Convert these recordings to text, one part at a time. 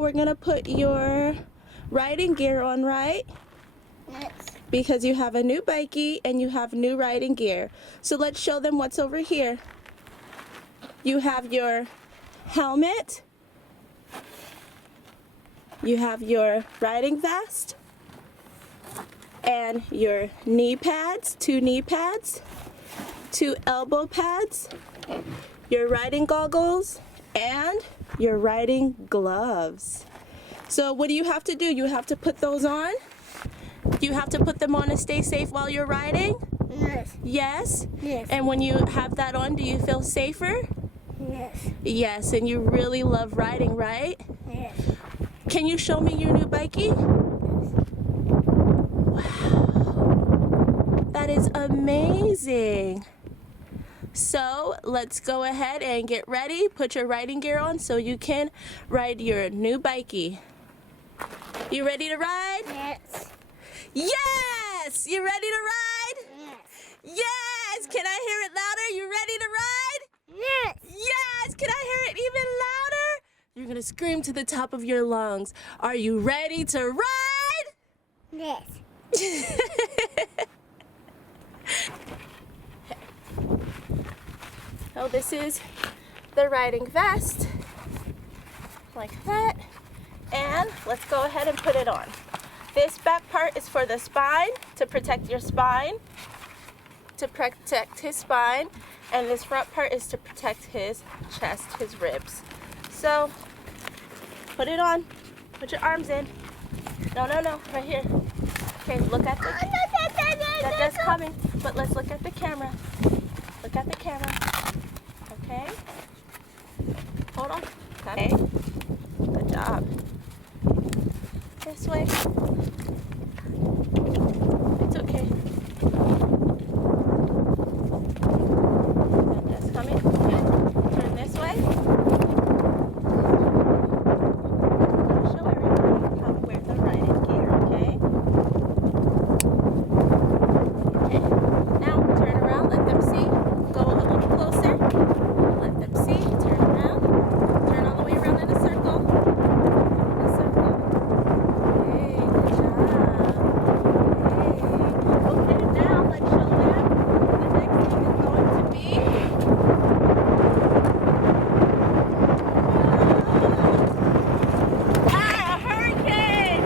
We're gonna put your riding gear on, right? Yes. Because you have a new bikey and you have new riding gear. So let's show them what's over here. You have your helmet. You have your riding vest. And your knee pads, 2 knee pads, 2 elbow pads, your riding goggles, and your riding gloves. So what do you have to do? You have to put those on. You have to put them on to stay safe while you're riding? Yes. Yes? Yes. And when you have that on, do you feel safer? Yes. Yes, and you really love riding, right? Yes. Can you show me your new bikey? Wow. That is amazing. So let's go ahead and get ready. Put your riding gear on so you can ride your new bikey. You ready to ride? Yes. Yes! You ready to ride? Yes. Yes! Can I hear it louder? You ready to ride? Yes. Yes! Can I hear it even louder? You're gonna scream to the top of your lungs. Are you ready to ride? Yes. So this is the riding vest, like that, and let's go ahead and put it on. This back part is for the spine, to protect your spine, to protect his spine, and this front part is to protect his chest, his ribs. So put it on, put your arms in. No, right here. Okay, look at the, that's coming, but let's look at the camera. Look at the camera. Okay. Hold on. Okay. Good job. This way. It's okay. That's coming. Good. Turn this way. Show everybody how to wear the riding gear, okay? Okay. Now turn around, let them see. Go a little closer. Let them see. Turn around. Turn all the way around in a circle. In a circle. Okay, good job. Okay, now let's show them the next thing is going to be. Ah, a hurricane!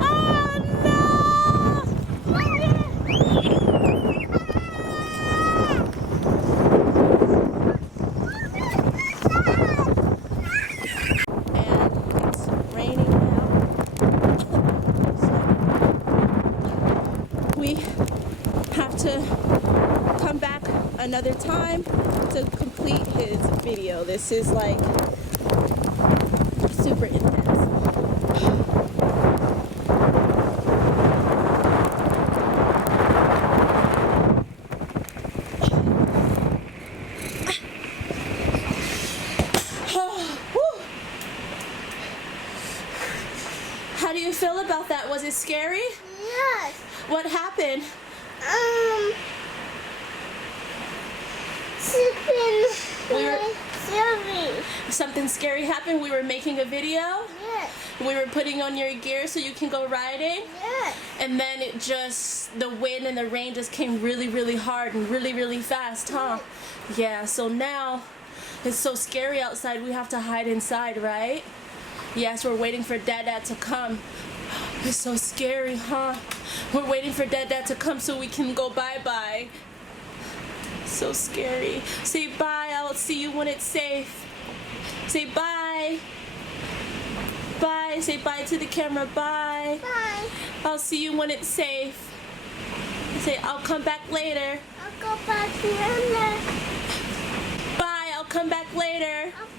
Oh no! And it's raining now. So we have to come back another time to complete his video. This is like super intense. How do you feel about that? Was it scary? Yes. What happened? Something scary happened? We were making a video? Yes. We were putting on your gear so you can go riding? Yes. And then it just, the wind and the rain just came really, really hard and really, really fast, huh? Yeah, so now it's so scary outside we have to hide inside, right? Yes, we're waiting for Dad to come. It's so scary, huh? We're waiting for Dad to come so we can go bye-bye. So scary. Say bye, I'll see you when it's safe. Say bye. Bye. Say bye to the camera. Bye. Bye. I'll see you when it's safe. Say I'll come back later. I'll go back later. Bye. I'll come back later. I'll